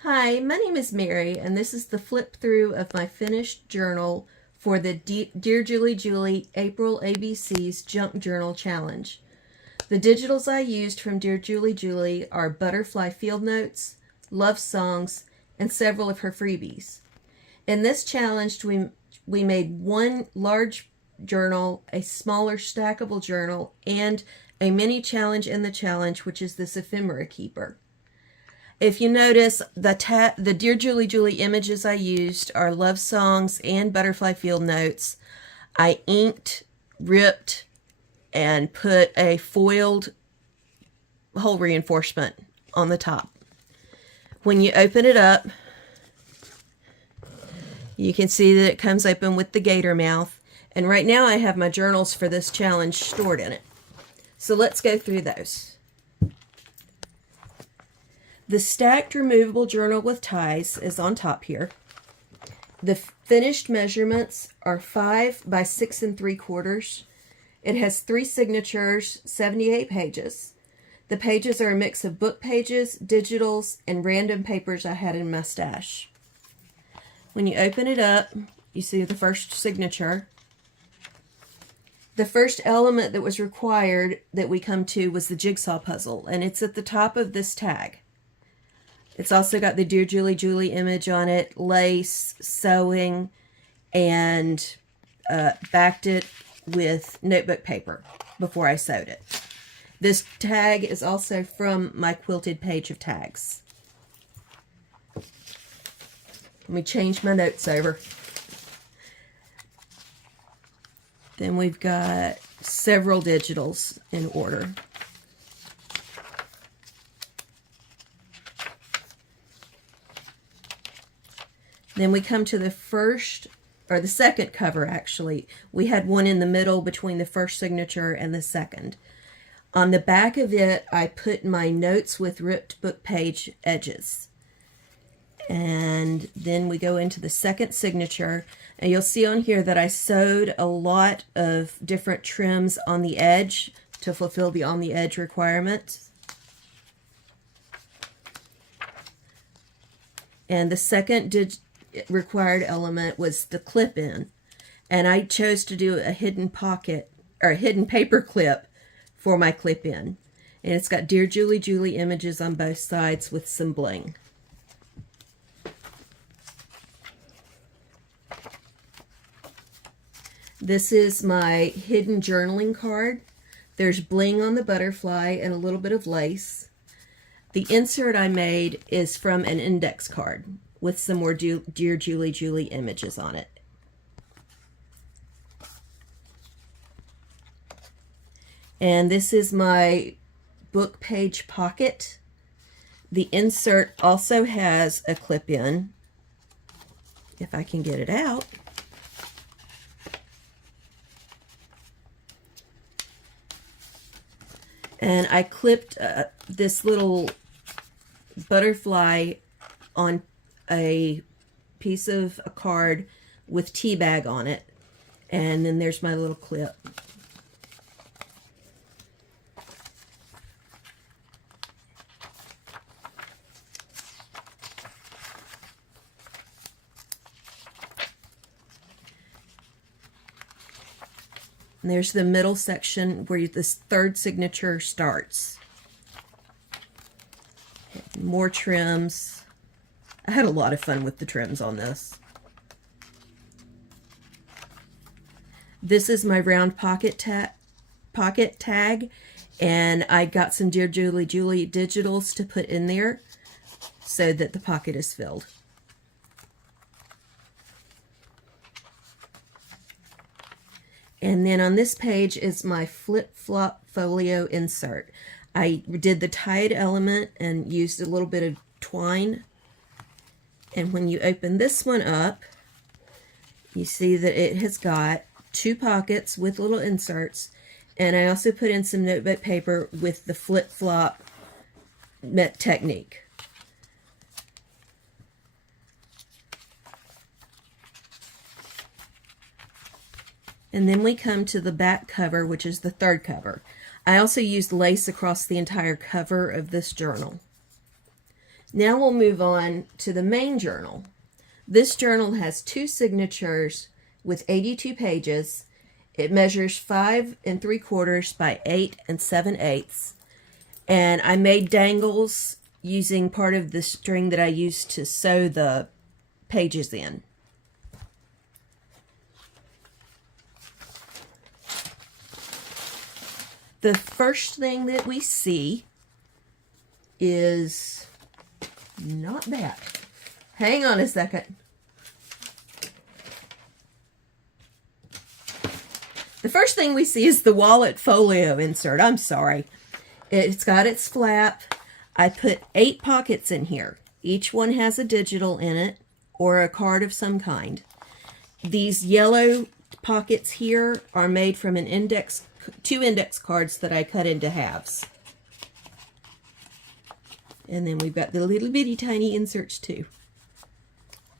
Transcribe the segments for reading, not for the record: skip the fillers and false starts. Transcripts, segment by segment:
Hi, my name is Mary, and this is the flip through of my finished journal for the Dear Julie Julie April ABC's Junk Journal Challenge. The digitals I used from Dear Julie Julie are butterfly field notes, love songs, and several of her freebies. In this challenge, we made one large journal, a smaller stackable journal, and a mini challenge in the challenge, which is this ephemera keeper. If you notice, the Dear Julie Julie images I used are love songs and butterfly field notes. I inked, ripped, and put a foiled hole reinforcement on the top. When you open it up, you can see that it comes open with the gator mouth. And right now I have my journals for this challenge stored in it. So let's go through those. The stacked removable journal with ties is on top here. The finished measurements are 5 by 6 3/4. It has 3 signatures, 78 pages. The pages are a mix of book pages, digitals, and random papers I had in my stash. When you open it up, you see the first signature. The first element that was required that we come to was the jigsaw puzzle, and it's at the top of this tag. It's also got the Dear Julie Julie image on it, lace, sewing, and backed it with notebook paper before I sewed it. This tag is also from my quilted page of tags. Let me change my notes over. Then we've got several digitals in order. Then we come to the first, or the second cover actually. We had one in the middle between the first signature and the second. On the back of it, I put my notes with ripped book page edges. And then we go into the second signature, and you'll see on here that I sewed a lot of different trims on the edge to fulfill the on the edge requirement. And the second required element was the clip-in, and I chose to do a hidden pocket or a hidden paper clip for my clip-in, and it's got Dear Julie Julie images on both sides with some bling. This is my hidden journaling card. There's bling on the butterfly and a little bit of lace. The insert I made is from an index card with some more Dear Julie Julie images on it. And this is my book page pocket. The insert also has a clip-in, if I can get it out. And I clipped this little butterfly on a piece of a card with tea bag on it, and then there's my little clip. And there's the middle section where this third signature starts. More trims. I had a lot of fun with the trims on this. This is my round pocket tag, and I got some Dear Julie Julie digitals to put in there so that the pocket is filled. And then on this page is my flip-flop folio insert. I did the tied element and used a little bit of twine. And when you open this one up, you see that it has got 2 pockets with little inserts. And I also put in some notebook paper with the flip-flop technique. And then we come to the back cover, which is the third cover. I also used lace across the entire cover of this journal. Now we'll move on to the main journal. This journal has 2 signatures with 82 pages. It measures 5 3/4 by 8 7/8. And I made dangles using part of the string that I used to sew the pages in. The first thing that we see is not that. Hang on a second. The first thing we see is the wallet folio insert. I'm sorry. It's got its flap. I put 8 pockets in here. Each one has a digital in it or a card of some kind. These yellow pockets here are made from 2 index cards that I cut into halves. And then we've got the little bitty tiny inserts too.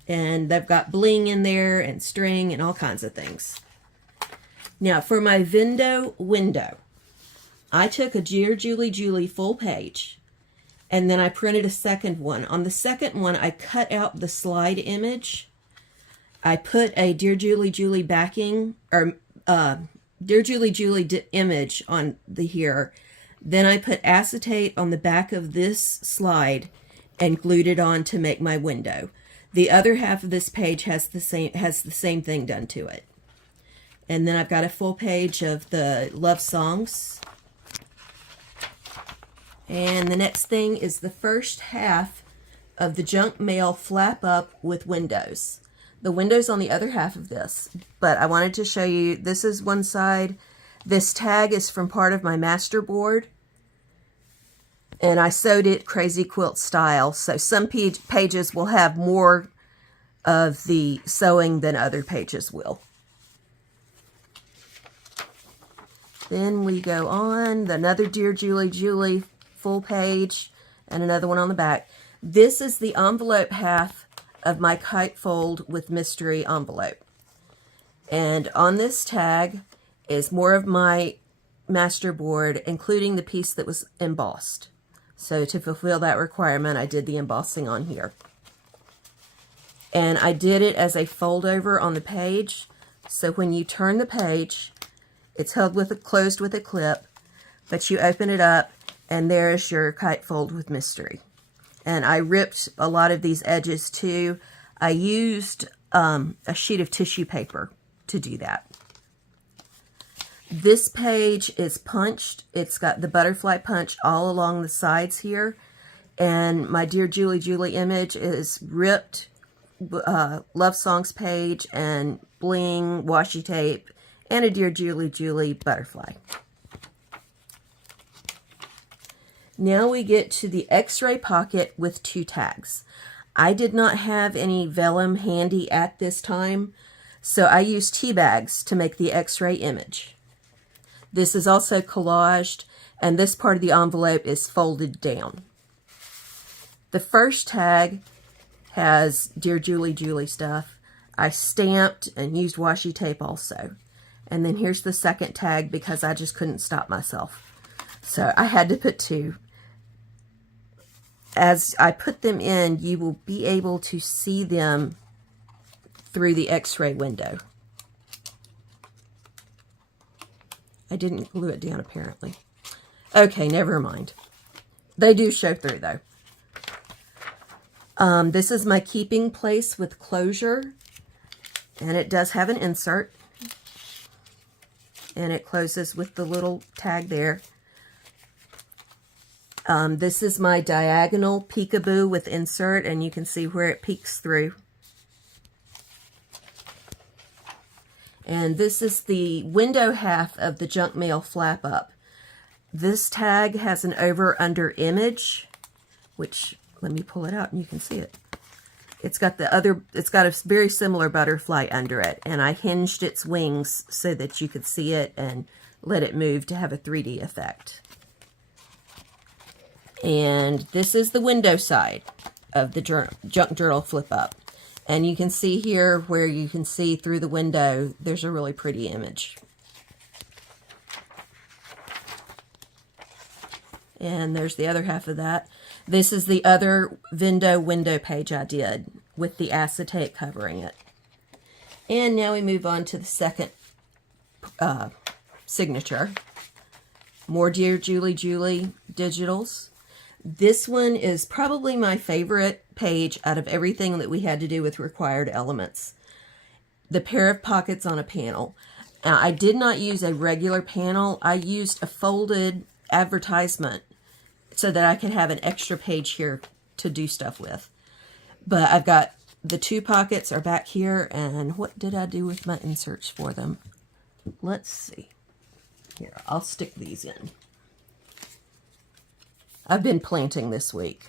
And they've got bling in there and string and all kinds of things. Now for my window, I took a Dear Julie Julie full page and then I printed a second one. On the second one, I cut out the slide image. I put a Dear Julie Julie backing, or Dear Julie Julie image on the here. Then I put acetate on the back of this slide and glued it on to make my window. The other half of this page has the same thing done to it. And then I've got a full page of the love songs. And the next thing is the first half of the junk mail flap up with windows. The window's on the other half of this, but I wanted to show you, this is one side. This tag is from part of my master board, and I sewed it crazy quilt style, so some pages will have more of the sewing than other pages will. Then we go on, another Dear Julie Julie full page, and another one on the back. This is the envelope half of my Kite Fold with Mystery envelope. And on this tag is more of my master board, including the piece that was embossed. So to fulfill that requirement, I did the embossing on here. And I did it as a fold over on the page. So when you turn the page, it's closed with a clip, but you open it up and there's your Kite Fold with Mystery. And I ripped a lot of these edges too. I used a sheet of tissue paper to do that. This page is punched. It's got the butterfly punch all along the sides here. And my Dear Julie Julie image is ripped, love songs page, and bling, washi tape, and a Dear Julie Julie butterfly. Now we get to the X-ray pocket with 2 tags. I did not have any vellum handy at this time, so I used tea bags to make the X-ray image. This is also collaged, and this part of the envelope is folded down. The first tag has Dear Julie Julie stuff. I stamped and used washi tape also. And then here's the second tag because I just couldn't stop myself. So I had to put 2. As I put them in, you will be able to see them through the X-ray window. I didn't glue it down apparently. Okay, never mind. They do show through though. This is my keeping place with closure, and it does have an insert, and it closes with the little tag there. This is my diagonal peekaboo with insert, and you can see where it peeks through. And this is the window half of the junk mail flap up. This tag has an over-under image, which, let me pull it out and you can see it. It's got a very similar butterfly under it, and I hinged its wings so that you could see it and let it move to have a 3D effect. And this is the window side of the junk journal flip up. And you can see here where you can see through the window, there's a really pretty image. And there's the other half of that. This is the other window page I did with the acetate covering it. And now we move on to the second signature. More Dear Julie Julie digitals. This one is probably my favorite page out of everything that we had to do with required elements. The pair of pockets on a panel. Now, I did not use a regular panel. I used a folded advertisement so that I could have an extra page here to do stuff with. But I've got the two pockets are back here, and what did I do with my inserts for them? Let's see. Here, I'll stick these in. I've been planting this week.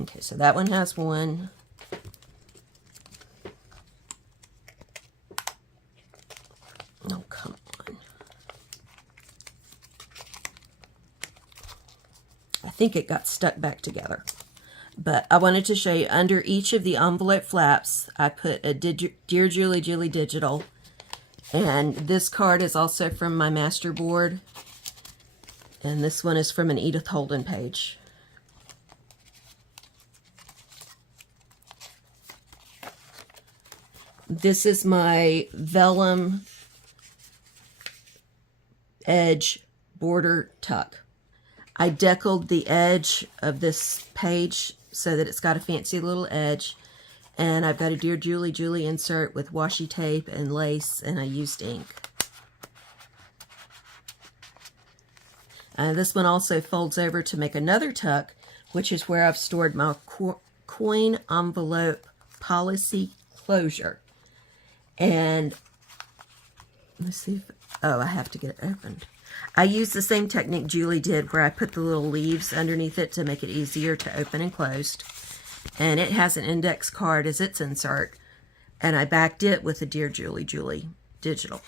Okay, so that one has one. Oh, come on. I think it got stuck back together. But I wanted to show you under each of the envelope flaps, I put a Dear Julie Julie digital. And this card is also from my master board. And this one is from an Edith Holden page. This is my vellum edge border tuck. I deckled the edge of this page so that it's got a fancy little edge. And I've got a Dear Julie Julie insert with washi tape and lace, and I used ink. This one also folds over to make another tuck, which is where I've stored my coin envelope policy closure. And let's see if, oh, I have to get it opened. I used the same technique Julie did where I put the little leaves underneath it to make it easier to open and close. And it has an index card as its insert. And I backed it with a Dear Julie Julie digital.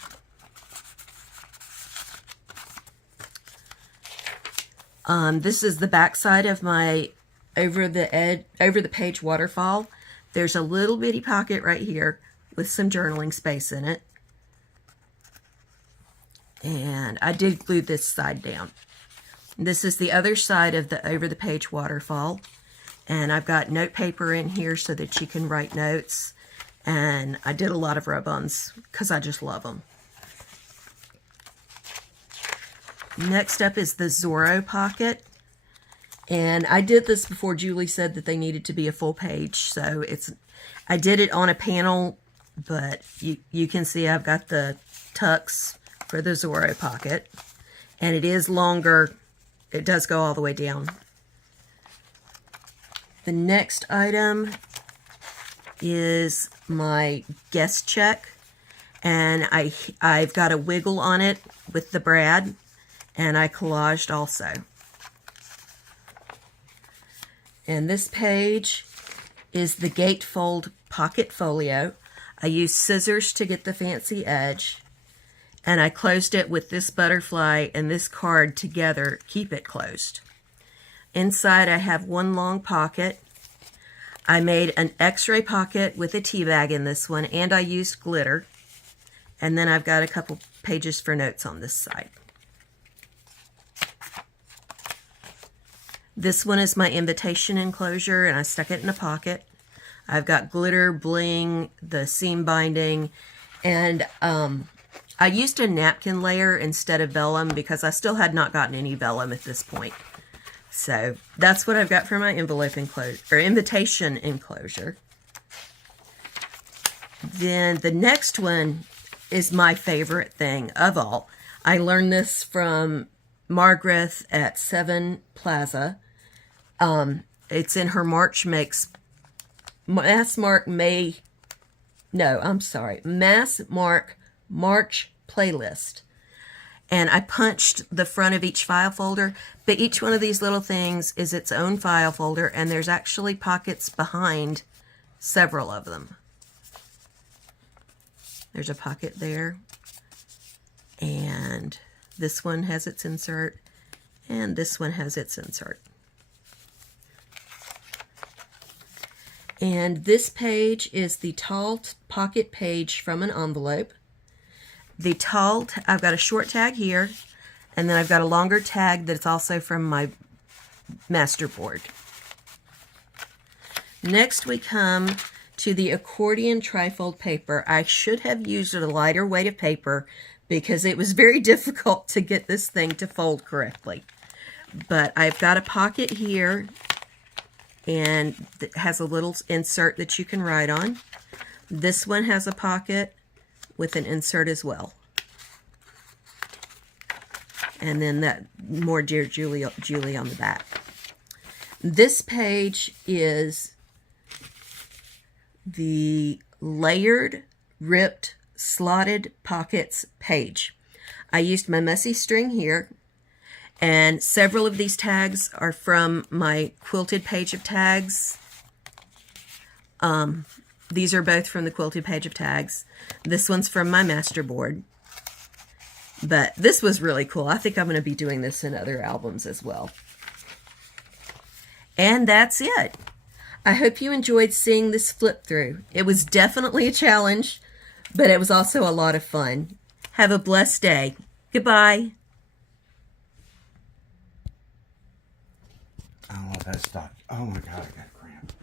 This is the back side of my over the page waterfall. There's a little bitty pocket right here with some journaling space in it. And I did glue this side down. This is the other side of the over the page waterfall. And I've got note paper in here so that you can write notes. And I did a lot of rub-ons because I just love them. Next up is the Zorro pocket. And I did this before Julie said that they needed to be a full page. So I did it on a panel, but you can see I've got the tucks for the Zorro pocket. And it is longer. It does go all the way down. The next item is my guest check, and I've got a wiggle on it with the brad, and I collaged also. And this page is the gatefold pocket folio. I used scissors to get the fancy edge, and I closed it with this butterfly and this card together, keep it closed. Inside I have one long pocket. I made an x-ray pocket with a tea bag in this one, and I used glitter. And then I've got a couple pages for notes on this side. This one is my invitation enclosure, and I stuck it in a pocket. I've got glitter, bling, the seam binding, and I used a napkin layer instead of vellum because I still had not gotten any vellum at this point. So that's what I've got for my envelope enclosure, or invitation enclosure. Then the next one is my favorite thing of all. I learned this from Margaret at Seven Plaza. It's in her Mass Mark March playlist. And I punched the front of each file folder, but each one of these little things is its own file folder, and there's actually pockets behind several of them. There's a pocket there, and this one has its insert, and this one has its insert. And this page is the tall pocket page from an envelope. the tall, I've got a short tag here, and then I've got a longer tag that's also from my master board. Next we come to the accordion trifold paper. I should have used a lighter weight of paper because it was very difficult to get this thing to fold correctly. But I've got a pocket here, and it has a little insert that you can write on. This one has a pocket with an insert as well. And then that more Dear Julie on the back. This page is the layered, ripped, slotted pockets page. I used my messy string here, and several of these tags are from my quilted page of tags. These are both from the quilted page of tags. This one's from my master board. But this was really cool. I think I'm going to be doing this in other albums as well. And that's it. I hope you enjoyed seeing this flip through. It was definitely a challenge, but it was also a lot of fun. Have a blessed day. Goodbye. I love that stock. Oh my God.